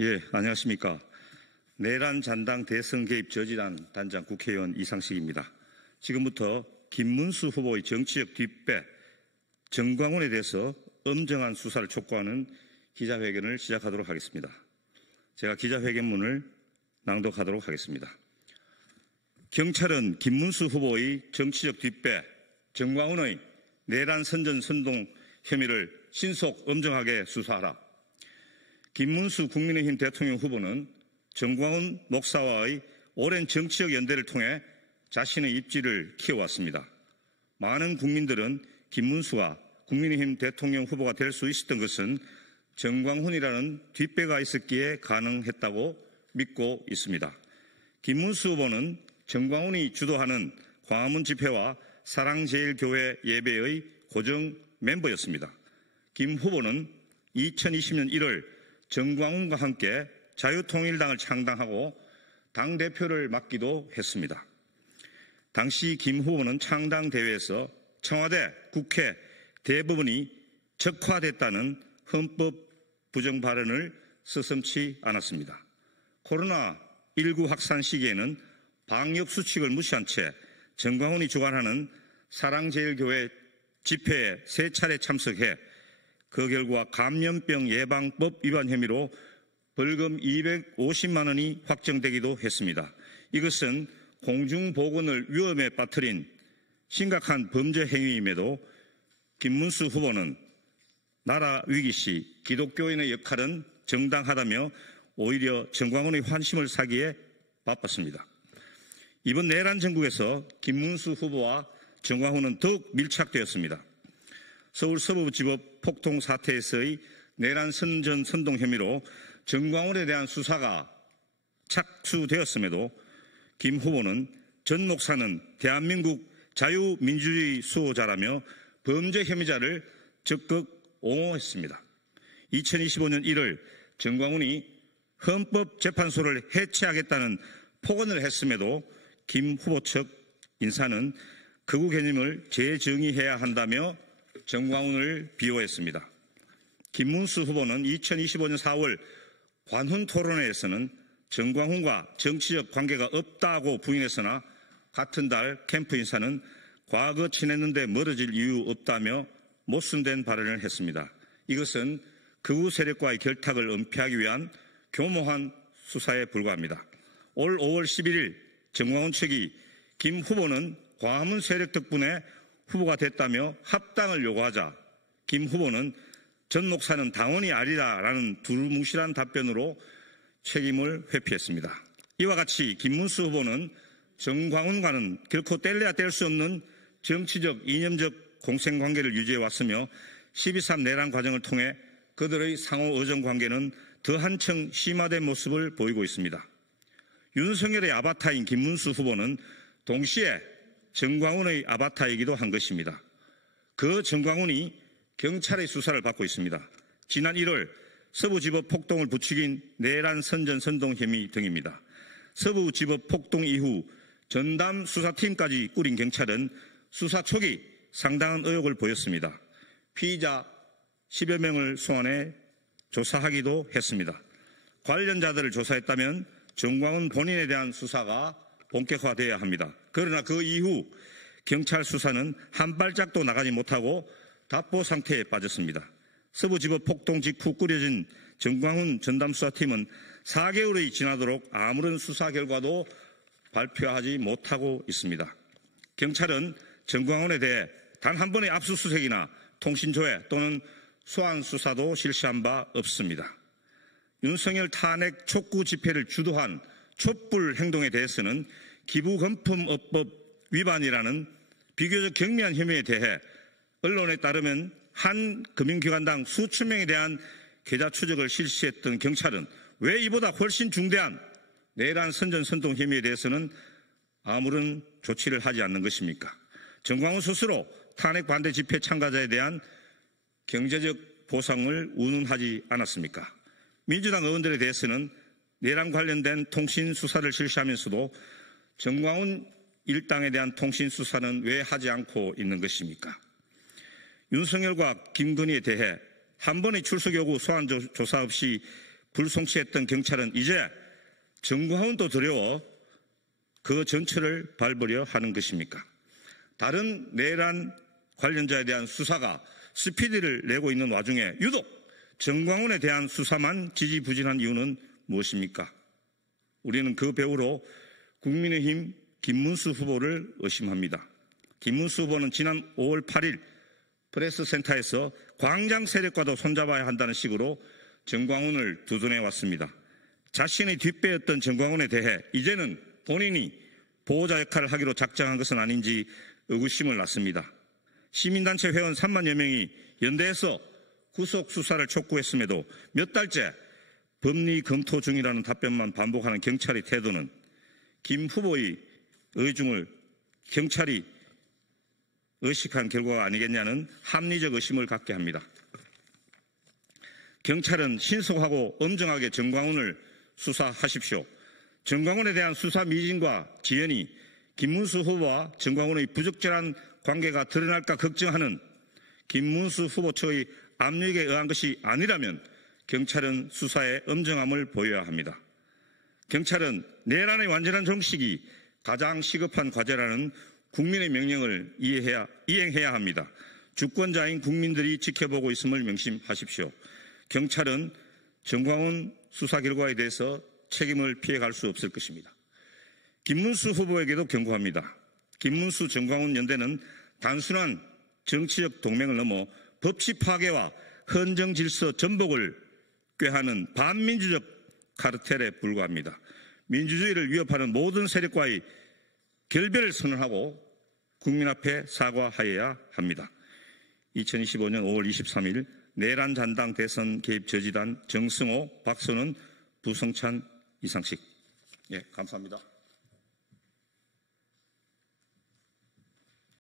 예, 안녕하십니까. 내란 잔당 대선 개입 저지단 단장 국회의원 이상식입니다. 지금부터 김문수 후보의 정치적 뒷배, 정광훈에 대해서 엄정한 수사를 촉구하는 기자회견을 시작하도록 하겠습니다. 제가 기자회견문을 낭독하도록 하겠습니다. 경찰은 김문수 후보의 정치적 뒷배, 정광훈의 내란 선전 선동 혐의를 신속 엄정하게 수사하라. 김문수 국민의힘 대통령 후보는 정광훈 목사와의 오랜 정치적 연대를 통해 자신의 입지를 키워왔습니다. 많은 국민들은 김문수가 국민의힘 대통령 후보가 될 수 있었던 것은 정광훈이라는 뒷배가 있었기에 가능했다고 믿고 있습니다. 김문수 후보는 정광훈이 주도하는 광화문 집회와 사랑제일교회 예배의 고정 멤버였습니다. 김 후보는 2020년 1월 정광훈과 함께 자유통일당을 창당하고 당대표를 맡기도 했습니다. 당시 김 후보는 창당대회에서 청와대, 국회, 대법원이 적화됐다는 헌법 부정 발언을 서슴지 않았습니다. 코로나19 확산 시기에는 방역수칙을 무시한 채 정광훈이 주관하는 사랑제일교회 집회에 3차례 참석해 그 결과 감염병 예방법 위반 혐의로 벌금 250만 원이 확정되기도 했습니다. 이것은 공중보건을 위험에 빠뜨린 심각한 범죄 행위임에도 김문수 후보는 나라 위기 시 기독교인의 역할은 정당하다며 오히려 정광훈의 환심을 사기에 바빴습니다. 이번 내란 정국에서 김문수 후보와 정광훈은 더욱 밀착되었습니다. 서울 서부지법 폭동 사태에서의 내란 선전 선동 혐의로 정광훈에 대한 수사가 착수되었음에도 김 후보는 전 목사는 대한민국 자유민주주의 수호자라며 범죄 혐의자를 적극 옹호했습니다. 2025년 1월 정광훈이 헌법재판소를 해체하겠다는 폭언을 했음에도 김 후보 측 인사는 극우 개념을 재정의해야 한다며 정광훈을 비호했습니다. 김문수 후보는 2025년 4월 관훈 토론회에서는 정광훈과 정치적 관계가 없다고 부인했으나 같은 달 캠프 인사는 과거 친했는데 멀어질 이유 없다며 모순된 발언을 했습니다. 이것은 극우 세력과의 결탁을 은폐하기 위한 교모한 수사에 불과합니다. 올 5월 11일 정광훈 측이 김 후보는 광화문 세력 덕분에 후보가 됐다며 합당을 요구하자 김 후보는 전 목사는 당원이 아니다라는 두루뭉실한 답변으로 책임을 회피했습니다. 이와 같이 김문수 후보는 정광훈과는 결코 뗄래야 뗄 수 없는 정치적, 이념적 공생관계를 유지해왔으며 12.3 내란 과정을 통해 그들의 상호 의정 관계는 더 한층 심화된 모습을 보이고 있습니다. 윤석열의 아바타인 김문수 후보는 동시에 정광훈의 아바타이기도 한 것입니다. 그 정광훈이 경찰의 수사를 받고 있습니다. 지난 1월 서부지법 폭동을 부추긴 내란 선전 선동 혐의 등입니다. 서부지법 폭동 이후 전담 수사팀까지 꾸린 경찰은 수사 초기 상당한 의혹을 보였습니다. 피의자 10여 명을 소환해 조사하기도 했습니다. 관련자들을 조사했다면 정광훈 본인에 대한 수사가 본격화되어야 합니다. 그러나 그 이후 경찰 수사는 한 발짝도 나가지 못하고 답보 상태에 빠졌습니다. 서부지법 폭동 직후 꾸려진 정광훈 전담수사팀은 4개월이 지나도록 아무런 수사 결과도 발표하지 못하고 있습니다. 경찰은 정광훈에 대해 단 한 번의 압수수색이나 통신조회 또는 소환 수사도 실시한 바 없습니다. 윤석열 탄핵 촉구 집회를 주도한 촛불 행동에 대해서는 기부금품업법 위반이라는 비교적 경미한 혐의에 대해 언론에 따르면 한 금융기관당 수천 명에 대한 계좌 추적을 실시했던 경찰은 왜 이보다 훨씬 중대한 내란 선전 선동 혐의에 대해서는 아무런 조치를 하지 않는 것입니까? 정광훈 스스로 탄핵 반대 집회 참가자에 대한 경제적 보상을 운운하지 않았습니까? 민주당 의원들에 대해서는 내란 관련된 통신 수사를 실시하면서도 정광훈 일당에 대한 통신 수사는 왜 하지 않고 있는 것입니까? 윤석열과 김건희에 대해 한 번의 출석 요구 소환 조사 없이 불송치했던 경찰은 이제 정광훈도 두려워 그 전철을 밟으려 하는 것입니까? 다른 내란 관련자에 대한 수사가 스피드를 내고 있는 와중에 유독 정광훈에 대한 수사만 지지부진한 이유는 무엇입니까? 우리는 그 배우로 국민의힘 김문수 후보를 의심합니다. 김문수 후보는 지난 5월 8일 프레스센터에서 광장 세력과도 손잡아야 한다는 식으로 정광훈을 두둔해 왔습니다. 자신의 뒷배였던 정광훈에 대해 이제는 본인이 보호자 역할을 하기로 작정한 것은 아닌지 의구심을 낳습니다. 시민단체 회원 3만여 명이 연대해서 구속 수사를 촉구했음에도 몇 달째 법리 검토 중이라는 답변만 반복하는 경찰의 태도는 김 후보의 의중을 경찰이 의식한 결과가 아니겠냐는 합리적 의심을 갖게 합니다. 경찰은 신속하고 엄정하게 정광훈을 수사하십시오. 정광훈에 대한 수사 미진과 지연이 김문수 후보와 정광훈의 부적절한 관계가 드러날까 걱정하는 김문수 후보 측의 압력에 의한 것이 아니라면 경찰은 수사에 엄정함을 보여야 합니다. 경찰은 내란의 완전한 종식이 가장 시급한 과제라는 국민의 명령을 이행해야 합니다. 주권자인 국민들이 지켜보고 있음을 명심하십시오. 경찰은 정광훈 수사 결과에 대해서 책임을 피해갈 수 없을 것입니다. 김문수 후보에게도 경고합니다. 김문수 정광훈 연대는 단순한 정치적 동맹을 넘어 법치 파괴와 헌정 질서 전복을 꾀하는 반민주적 카르텔에 불과합니다. 민주주의를 위협하는 모든 세력과의 결별을 선언하고 국민 앞에 사과하여야 합니다. 2025년 5월 23일 내란 잔당 대선 개입 저지단 정승호, 박선원, 부성찬, 이상식. 감사합니다.